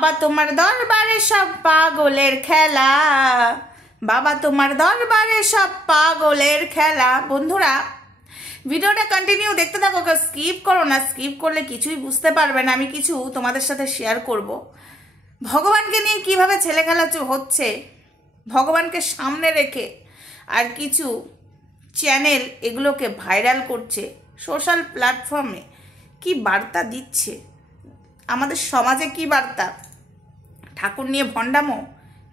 বাবা তোমার দরবারে সব পাগলের খেলা, বাবা তোমার দরবারে সব পাগলের খেলা। বন্ধুরা, ভিডিওটা কন্টিনিউ দেখতে থাকো, স্কিপ করো না। স্কিপ করলে কিছুই বুঝতে পারবে না। আমি কিছু তোমাদের সাথে শেয়ার করব ভগবানকে নিয়ে কিভাবে ছেলে খেলা হচ্ছে, ভগবানকে সামনে রেখে। আর কিছু চ্যানেল এগুলোকে ভাইরাল করছে, সোশ্যাল প্ল্যাটফর্মে কি বার্তা দিচ্ছে, আমাদের সমাজে কি বার্তা, ঠাকুর নিয়ে ভণ্ডামো,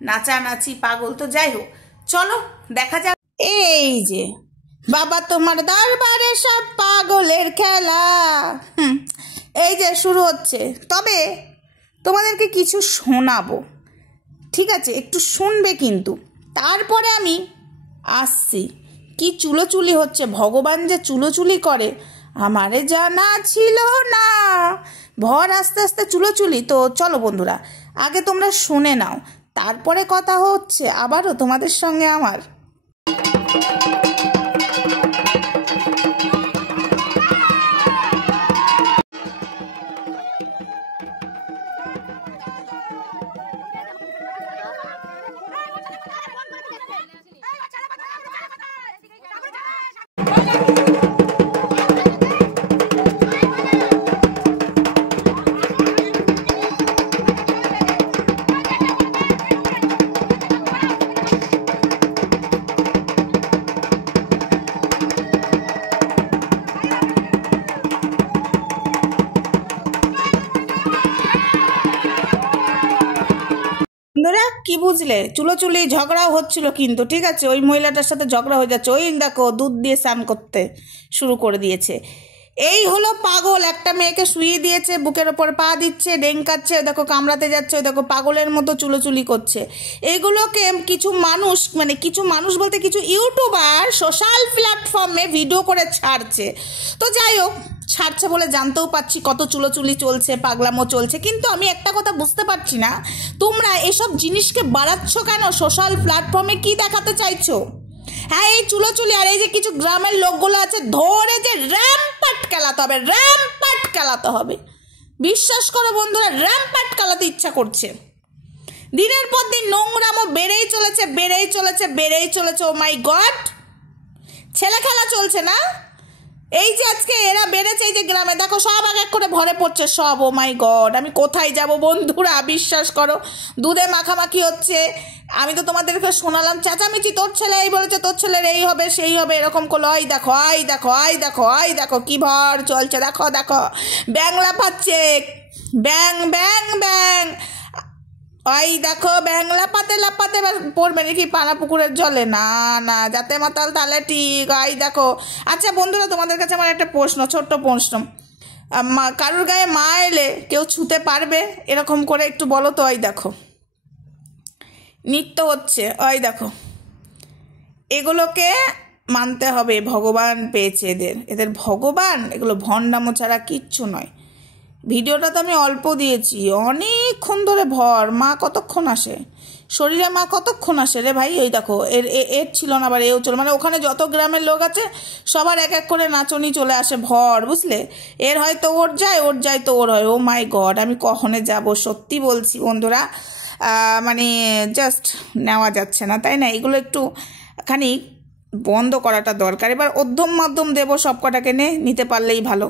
নাচানাচি, পাগল। তো যাই হোক, চলো দেখা যাক। এই যে বাবা তোমার দরবারে সব পাগলের খেলা, এই যে শুরু হচ্ছে। তবে তোমাদেরকে কিছু শোনাবো, ঠিক আছে? একটু শুনবে কিন্তু। তারপরে আমি আসছি কি চুলোচুলি হচ্ছে। ভগবান যে চুলোচুলি করে আমারে জানা ছিল না। ভর আস্তে আস্তে চুলোচুলি। তো চলো বন্ধুরা, আগে তোমরা শুনে নাও, তারপরে কথা হচ্ছে আবারও তোমাদের সঙ্গে আমার। বন্ধুরা, কি বুঝলে? চুলোচুলি ঝগড়াও হচ্ছিল কিন্তু, ঠিক আছে? ওই মহিলাটার সাথে ঝগড়া হয়ে যাচ্ছে। ওই দেখো দুধ দিয়ে স্নান করতে শুরু করে দিয়েছে। এই হলো পাগল। একটা মেয়েকে শুইয়ে দিয়েছে, বুকের ওপর পা দিচ্ছে, ডেঙ্কাচ্ছে, ওই দেখো কামড়াতে যাচ্ছে, ওই দেখো পাগলের মতো চুলোচুলি করছে। এইগুলোকে কিছু মানুষ, মানে কিছু মানুষ বলতে কিছু ইউটিউবার সোশ্যাল প্ল্যাটফর্মে ভিডিও করে ছাড়ছে। তো যাই হোক, ছাড়ছে বলে জানতেও পাচ্ছি কত চুলোচুলি চলছে, পাগলামো চলছে। কিন্তু আমি একটা কথা বুঝতে পারছি না, তোমরা এসব জিনিসকে বাড়াচ্ছ কেন? সোশ্যাল প্ল্যাটফর্মে কি দেখাতে চাইছো? হ্যাঁ, এই চুলোচুলি আর এই যে কিছু গ্রামের লোকগুলো আছে, ধরে যে র্যাম্পাট খেলাতে হবে, র্যাম্পাট খেলাতে হবে। বিশ্বাস করো বন্ধুরা, র্যাম্পাট খেলাতে ইচ্ছা করছে। দিনের পর দিন নোংরামো বেড়েই চলেছে, বেড়েই চলেছে, বেড়েই চলেছে। ও মাই গড, ছেলে খেলা চলছে না? এই যে আজকে এরা বেড়েছে, এই যে গ্রামে দেখো সব এক এক করে ভরে পড়ছে সব। ও মাই গড, আমি কোথায় যাব বন্ধুরা? বিশ্বাস করো, দুধে মাখামাখি হচ্ছে। আমি তো তোমাদেরকে শোনালাম চেঁচামেচি, তোর ছেলে এই বলেছে, তোর ছেলের এই হবে সেই হবে, এরকম করলো। ওই দেখো, ওই দেখো, ওই দেখো, ওই দেখো কি ভর চলছে। দেখো দেখো, ব্যাং লাফাচ্ছে, ব্যাং ব্যাং ব্যাং। ওই দেখো ব্যাং লাপাতে লাপাতে পড়বে নাকি পানা পুকুরের জলে? না না, যাতে মাতাল তাহলে ঠিক। ওই দেখো। আচ্ছা বন্ধুরা, তোমাদের কাছে আমার একটা প্রশ্ন, ছোট্ট প্রশ্ন। কারুর গায়ে মা এলে কেউ ছুতে পারবে এরকম করে? একটু বলো তো। ওই দেখো নৃত্য হচ্ছে, ওই দেখো। এগুলোকে মানতে হবে, ভগবান পেয়েছে এদের, এদের ভগবান। এগুলো ভণ্ডামো ছাড়া কিচ্ছু নয়। ভিডিওটা তো আমি অল্প দিয়েছি, অনেকক্ষণ ধরে ভর। মা কতক্ষণ আসে শরীরে? মা কতক্ষণ আসে রে ভাই? ওই দেখো, এর ছিল না, আবার এও ছিল। মানে ওখানে যত গ্রামের লোক আছে সবার এক এক করে নাচনি চলে আসে ভর, বুঝলে? এর হয়তো ওর যায়, ওর যায় তো ওর হয়। ও মাই গড, আমি কখনো যাব? সত্যি বলছি বন্ধুরা, মানে জাস্ট নেওয়া যাচ্ছে না, তাই না? এগুলো একটু খানিক বন্ধ করাটা দরকার। এবার অধ্যম মাধ্যম দেবো, সব কটাকে নিতে পারলেই ভালো।